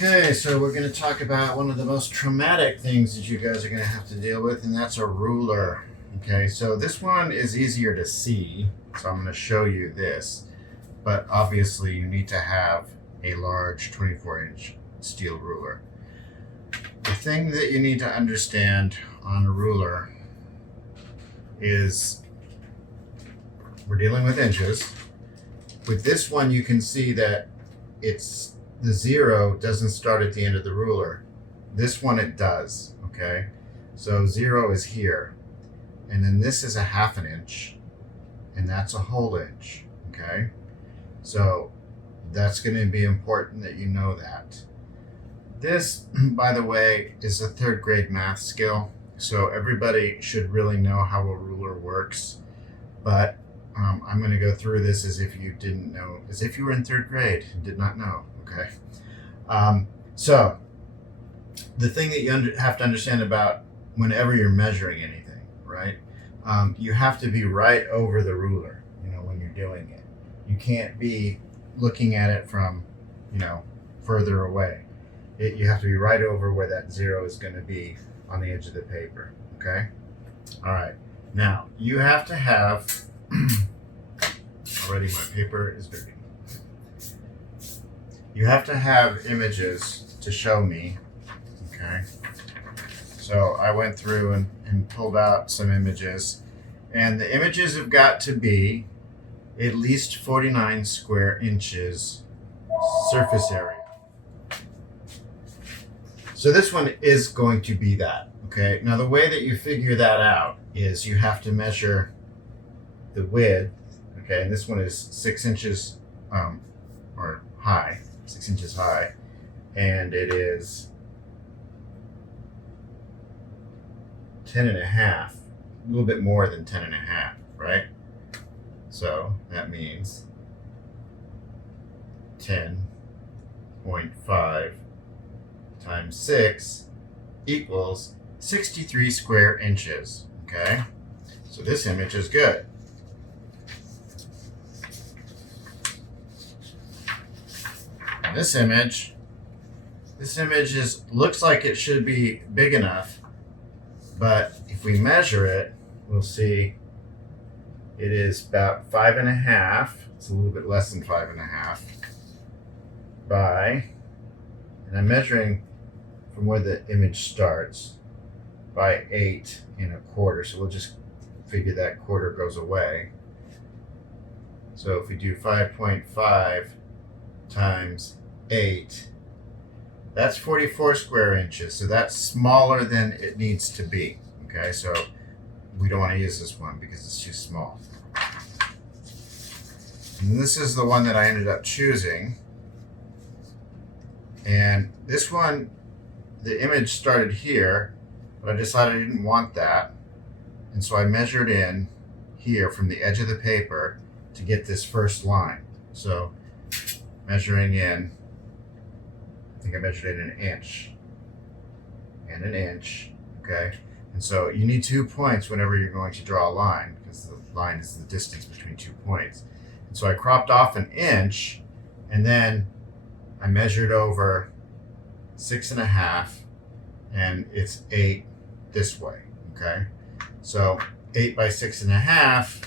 Okay, so we're going to talk about one of the most traumatic things that you guys are going to have to deal with, and that's a ruler. Okay, so this one is easier to see, so I'm going to show you this, but obviously you need to have a large 24-inch steel ruler. The thing that you need to understand on a ruler is we're dealing with inches. With this one, you can see that the zero doesn't start at the end of the ruler. This one it does, okay? So zero is here. And then this is a ½ inch, and that's a whole inch, okay? So that's going to be important that you know that. This, by the way, is a 3rd grade math skill. So everybody should really know how a ruler works. But I'm going to go through this as if you didn't know, as if you were in 3rd grade and did not know. Okay. So the thing that you have to understand about whenever you're measuring anything, right? You have to be right over the ruler, when you're doing it. You can't be looking at it from, further away. You have to be right over where that zero is going to be on the edge of the paper. Okay. All right. Now you have to have, already my paper is dirty. You have to have images to show me, okay? So I went through and pulled out some images, and the images have got to be at least 49 square inches surface area. So this one is going to be that, okay? Now the way that you figure that out is you have to measure the width, okay? And this one is 6 inches or high. 6 inches high, and it is 10 and a half, a little bit more than 10 and a half, right? So that means 10.5 times 6 equals 63 square inches, okay? So this image is good. This image looks like it should be big enough, but if we measure it, we'll see it is about 5.5. It's a little bit less than 5.5 by, and I'm measuring from where the image starts, by 8.25. So we'll just figure that quarter goes away. So if we do 5.5 times 8, that's 44 square inches. So that's smaller than it needs to be. Okay, so we don't want to use this one because it's too small. And this is the one that I ended up choosing. And this one, the image started here, but I decided I didn't want that. And so I measured in here from the edge of the paper to get this first line. So measuring in, I think I measured in an inch and an inch, okay? And so you need 2 points whenever you're going to draw a line, because the line is the distance between 2 points. And so I cropped off an inch, and then I measured over 6.5, and it's 8 this way, okay? So 8 by 6.5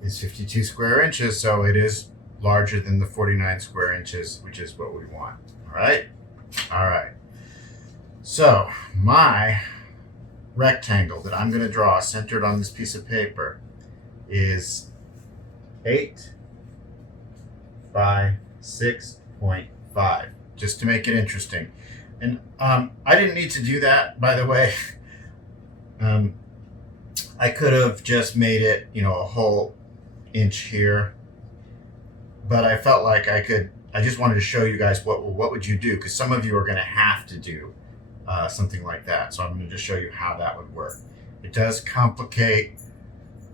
is 52 square inches, so it is larger than the 49 square inches, which is what we want. All right? All right. So my rectangle that I'm going to draw centered on this piece of paper is 8 by 6.5, just to make it interesting. And I didn't need to do that, by the way. I could have just made it, a whole inch here, but I felt like I just wanted to show you guys what would you do, because some of you are going to have to do something like that. So I'm going to just show you how that would work. It does complicate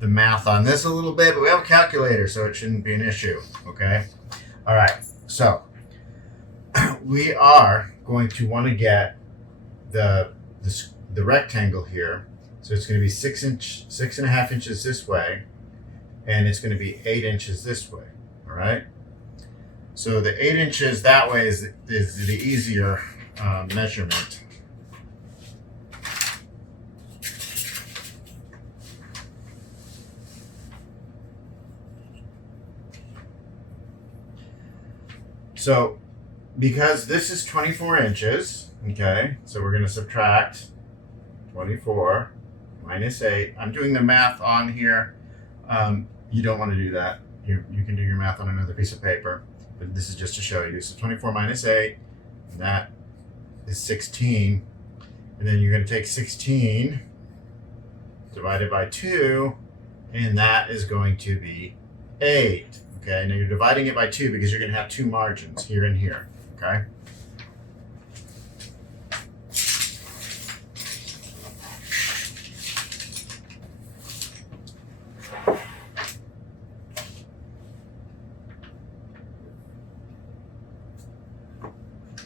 the math on this a little bit, but we have a calculator, so it shouldn't be an issue. Okay. All right. So we are going to want to get the rectangle here. So it's going to be 6.5 inches this way, and it's going to be 8 inches this way. All right. So the 8 inches that way is the easier measurement. So because this is 24 inches, okay, so we're going to subtract 24 minus 8. I'm doing the math on here. You don't want to do that. You can do your math on another piece of paper, but this is just to show you. So 24 minus 8, and that is 16. And then you're going to take 16 divided by 2, and that is going to be 8. Okay, now you're dividing it by 2 because you're going to have 2 margins here and here. Okay.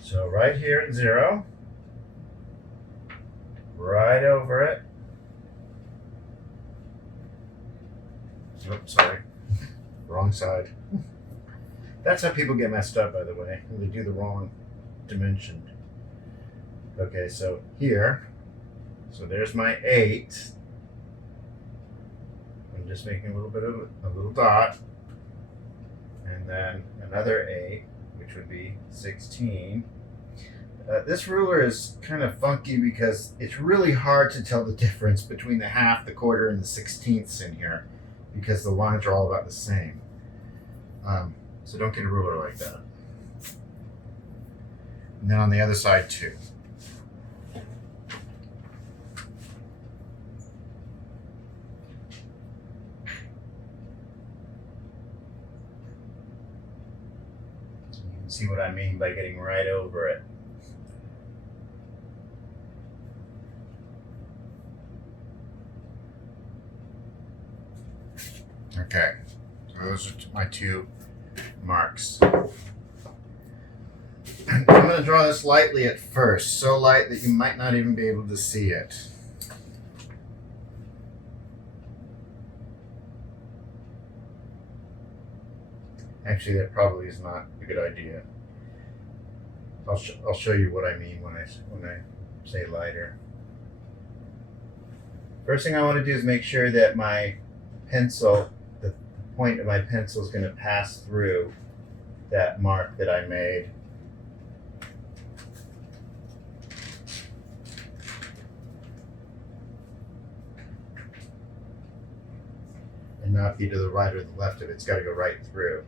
So right here at 0, right over it. Oops, sorry. Wrong side. That's how people get messed up, by the way. They do the wrong dimension. Okay, so here, so there's my 8. I'm just making a little bit of a little dot. And then another 8, which would be 16. This ruler is kind of funky because it's really hard to tell the difference between the half, the quarter, and the 16ths in here because the lines are all about the same. So don't get a ruler like that. And then on the other side too. So you can see what I mean by getting right over it. Okay, so those are my 2 marks. I'm going to draw this lightly at first, so light that you might not even be able to see it. Actually, that probably is not a good idea. I'll show you what I mean when I say lighter. First thing I want to do is make sure that my pencil, the point of my pencil is going to pass through that mark that I made. And not be to the right or the left of it. It's got to go right through.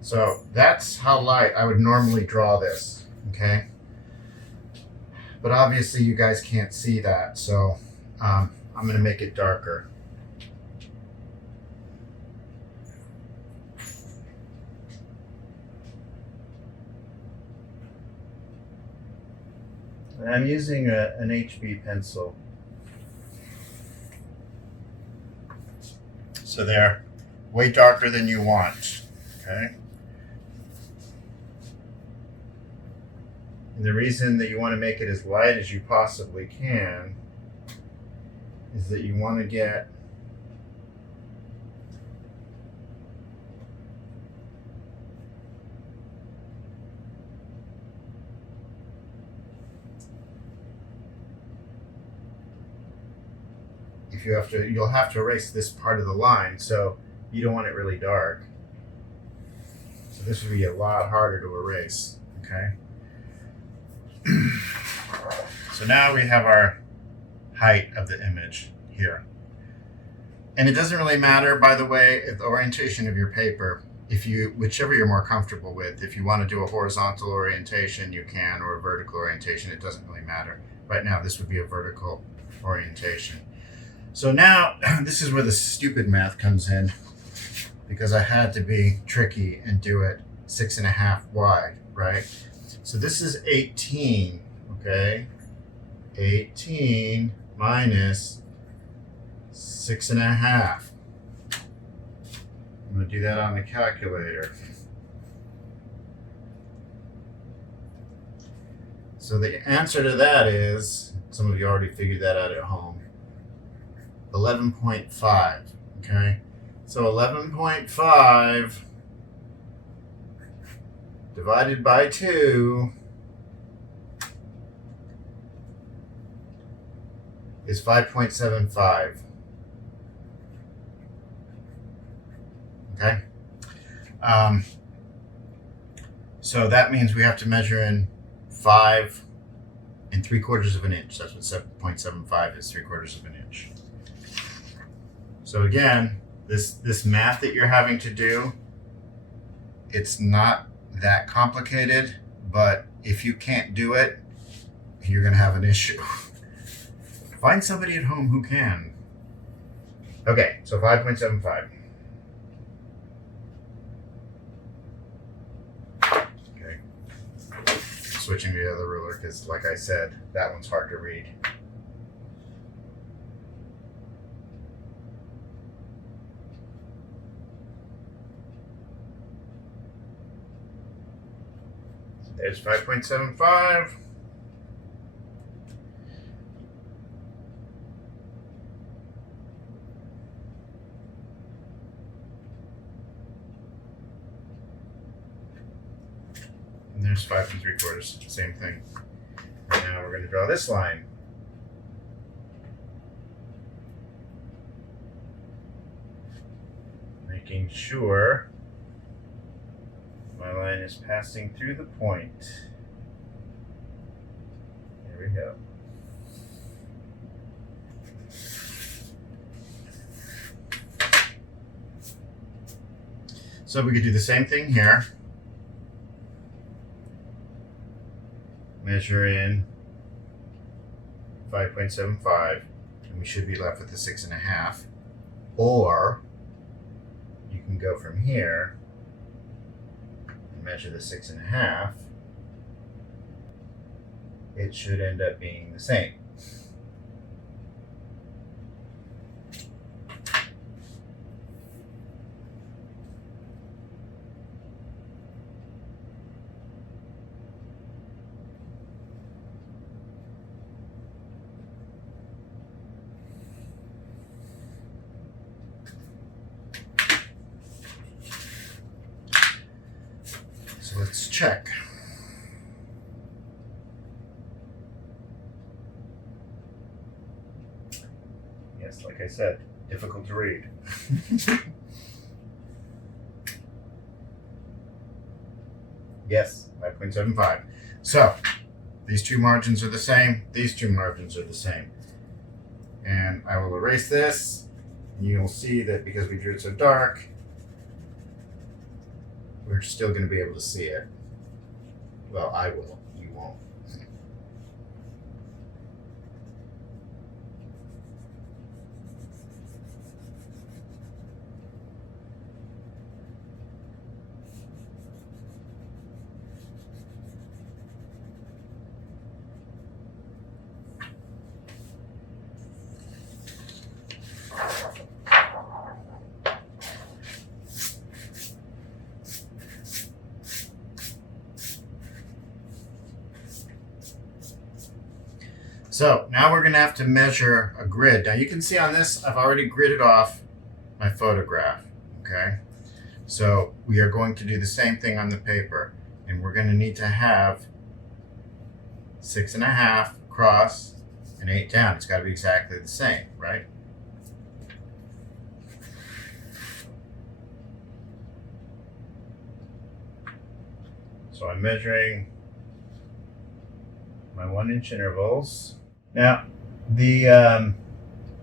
So that's how light I would normally draw this, okay? But obviously you guys can't see that, so I'm going to make it darker. And I'm using an HB pencil. So they're way darker than you want, okay? And the reason that you want to make it as light as you possibly can is that you want to get you'll have to erase this part of the line, so you don't want it really dark. So this would be a lot harder to erase, okay? So now we have our height of the image here. And it doesn't really matter, by the way, the orientation of your paper. Whichever you're more comfortable with. If you want to do a horizontal orientation, you can, or a vertical orientation, it doesn't really matter. Right now, this would be a vertical orientation. So now, this is where the stupid math comes in, because I had to be tricky and do it 6.5 wide, right? So this is 18, okay? 18 minus 6.5. I'm going to do that on the calculator. So the answer to that is, some of you already figured that out at home, 11.5. Okay, so 11.5 divided by 2 is 5.75. Okay, so that means we have to measure in 5 3/4 of an inch. That's what 7.75 is, 3/4 of an inch. So again, this math that you're having to do, it's not that complicated, but if you can't do it, you're going to have an issue. Find somebody at home who can. Okay, so 5.75. Okay. Switching to the other ruler because, like I said, that one's hard to read. There's 5.75. And there's 5 3/4, same thing. And now we're going to draw this line. Making sure my line is passing through the point. There we go. So we could do the same thing here. Measure in 5.75, and we should be left with the 6.5. Or you can go from here and measure the 6.5. It should end up being the same. So let's check. Yes, like I said, difficult to read. Yes, 5.75. So these two margins are the same. These two margins are the same. And I will erase this. You'll see that because we drew it so dark, we're still going to be able to see it. Well, I will. You won't. So now we're going to have to measure a grid. Now you can see on this, I've already gridded off my photograph. Okay. So we are going to do the same thing on the paper, and we're going to need to have 6.5 across and 8 down. It's got to be exactly the same, right? So I'm measuring my 1-inch intervals. Now, I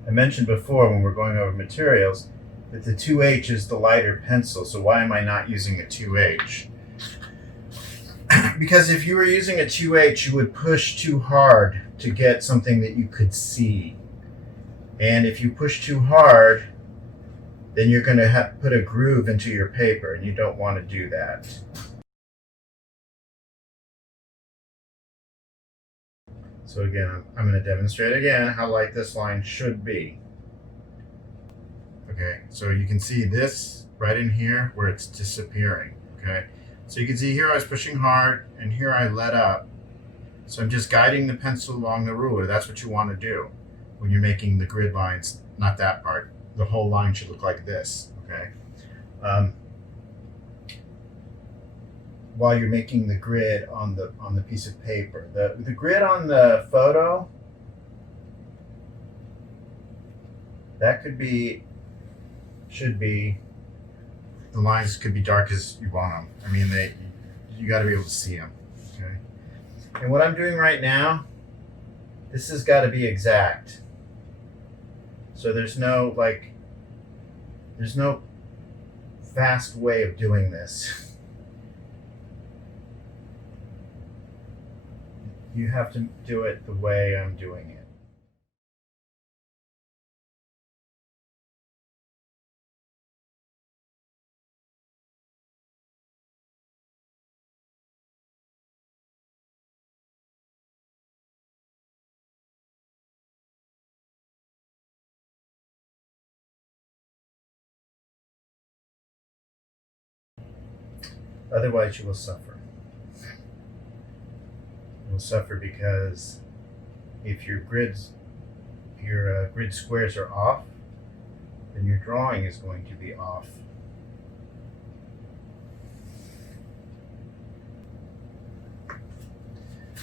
mentioned before when we're going over materials that the 2H is the lighter pencil. So why am I not using a 2H? Because if you were using a 2H, you would push too hard to get something that you could see. And if you push too hard, then you're going to put a groove into your paper, and you don't want to do that. So again, I'm going to demonstrate again how light this line should be. Okay, so you can see this right in here where it's disappearing. Okay, so you can see here I was pushing hard, and here I let up. So I'm just guiding the pencil along the ruler. That's what you want to do. when you're making the grid lines, not that part. The whole line should look like this, okay? While you're making the grid on the piece of paper. The grid on the photo, that should be, the lines could be dark as you want them. I mean, you got to be able to see them, okay? And what I'm doing right now, this has got to be exact. So there's no fast way of doing this. You have to do it the way I'm doing it. Otherwise, you will suffer. You will suffer because if your grid squares are off, then your drawing is going to be off.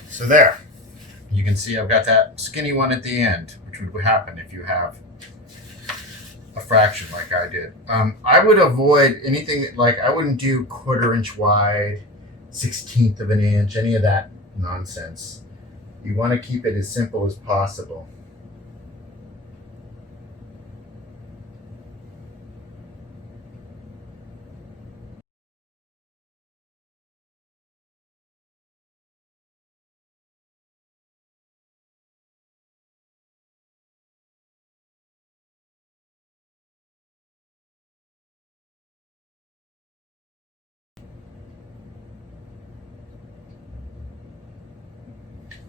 So there, you can see I've got that skinny one at the end, which would happen if you have a fraction like I did. I would avoid anything like, I wouldn't do 1/4 inch wide, 1/16 of an inch, any of that nonsense. You want to keep it as simple as possible.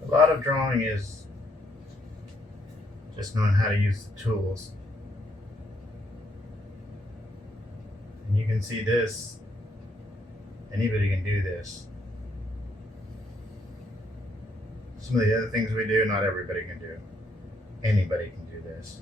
A lot of drawing is just knowing how to use the tools. And you can see this, anybody can do this. Some of the other things we do, not everybody can do. Anybody can do this.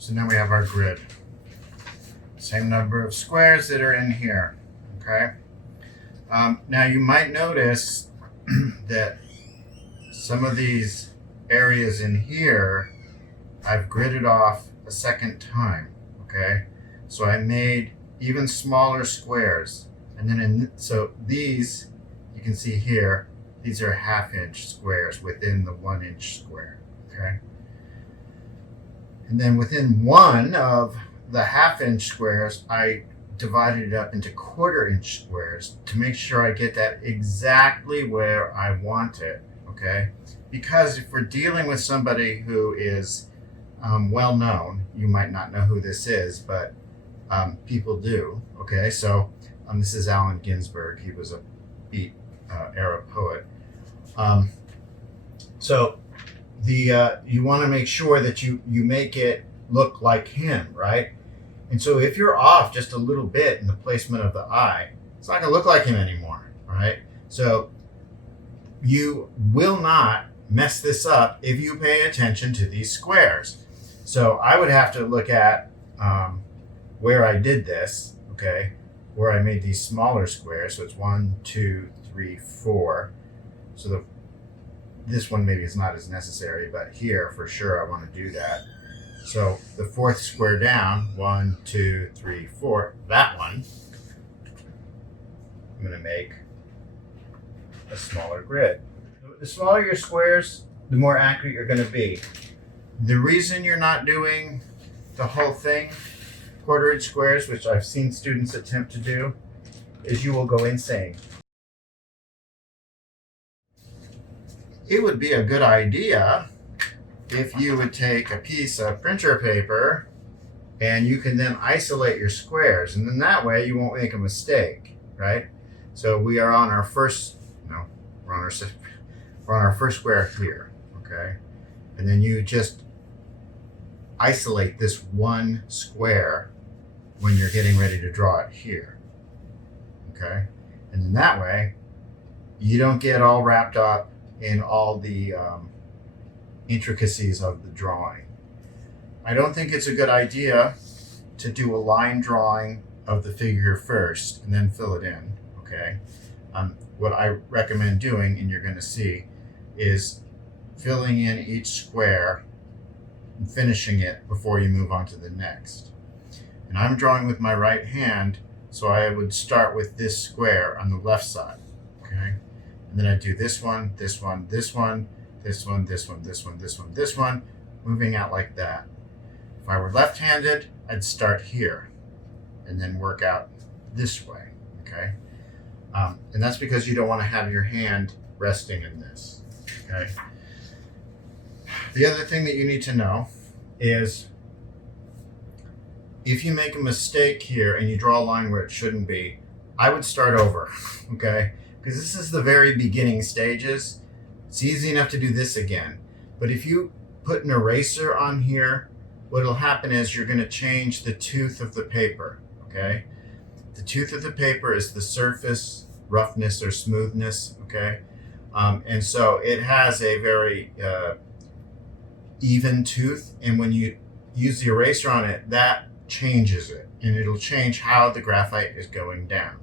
So now we have our grid. Same number of squares that are in here, okay? Now you might notice that some of these areas in here, I've gridded off a second time, okay? So I made even smaller squares. And then so these, you can see here, these are 1/2 inch squares within the 1 inch square, okay? And then within one of the 1/2 inch squares, I divided it up into 1/4 inch squares to make sure I get that exactly where I want it, okay? Because if we're dealing with somebody who is well known, you might not know who this is, but people do, okay? So this is Allen Ginsberg. He was a Beat era poet. So you want to make sure that you make it look like him, right? And so if you're off just a little bit in the placement of the eye, it's not going to look like him anymore, right? So you will not mess this up if you pay attention to these squares. So I would have to look at where I did this, okay, where I made these smaller squares. So it's 1, 2, 3, 4. So this one maybe is not as necessary, but here for sure I want to do that. So the 4th square down, 1, 2, 3, 4, that one, I'm going to make a smaller grid. The smaller your squares, the more accurate you're going to be. The reason you're not doing the whole thing, 1/4 inch squares, which I've seen students attempt to do, is you will go insane. It would be a good idea if you would take a piece of printer paper and you can then isolate your squares, and then that way you won't make a mistake, right? So we are on our first, we're on our first square here, okay? And then you just isolate this one square when you're getting ready to draw it here, okay? And then that way you don't get all wrapped up in all the intricacies of the drawing. I don't think it's a good idea to do a line drawing of the figure first and then fill it in, okay? What I recommend doing, and you're going to see, is filling in each square and finishing it before you move on to the next. And I'm drawing with my right hand, so I would start with this square on the left side, okay? And then I do this one, this one, this one, this one, this one, this one, this one, this one, moving out like that. If I were left-handed, I'd start here and then work out this way, okay? And that's because you don't want to have your hand resting in this, okay? The other thing that you need to know is if you make a mistake here and you draw a line where it shouldn't be, I would start over, okay? Because this is the very beginning stages. It's easy enough to do this again. But if you put an eraser on here, what'll happen is you're going to change the tooth of the paper, okay? The tooth of the paper is the surface roughness or smoothness, okay? And so it has a very even tooth, and when you use the eraser on it, that changes it, and it'll change how the graphite is going down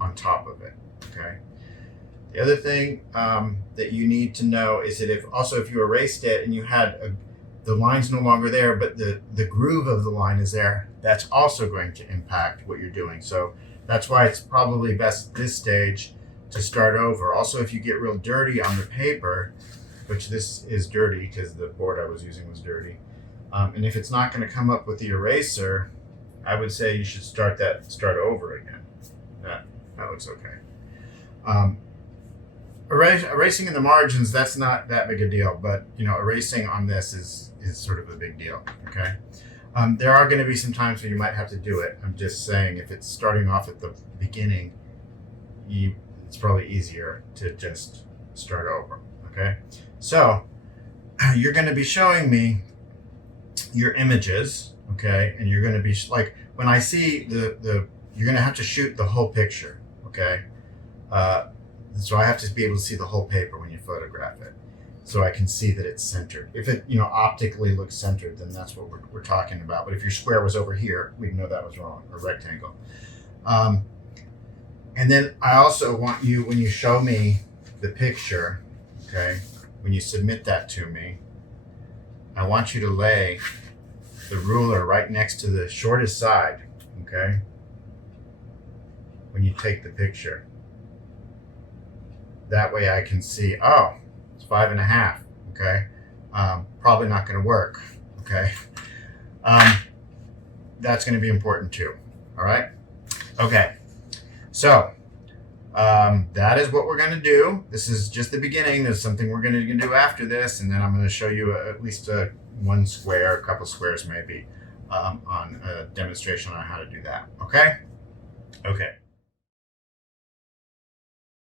on top of it, okay? The other thing that you need to know is that if you erased it and you had the line's no longer there, but the groove of the line is there, that's also going to impact what you're doing. So that's why it's probably best at this stage to start over. Also, if you get real dirty on the paper, which this is dirty because the board I was using was dirty, and if it's not going to come up with the eraser, I would say you should start over again. That looks okay. Erasing in the margins, that's not that big a deal, but erasing on this is sort of a big deal, okay? There are going to be some times where you might have to do it. I'm just saying, if it's starting off at the beginning, it's probably easier to just start over, okay? So you're going to be showing me your images, okay? And you're going to be like, when I see you're going to have to shoot the whole picture, okay? So I have to be able to see the whole paper when you photograph it, so I can see that it's centered. If it optically looks centered, then that's what we're talking about. But if your square was over here, we'd know that was wrong, or rectangle. And then I also want you, when you show me the picture, okay, when you submit that to me, I want you to lay the ruler right next to the shortest side, okay, when you take the picture. That way I can see, oh, it's 5.5, okay? Probably not going to work, okay? That's going to be important too, all right? Okay, so that is what we're going to do. This is just the beginning. There's something we're going to do after this, and then I'm going to show you at least one square, a couple squares maybe, on a demonstration on how to do that, okay? Okay.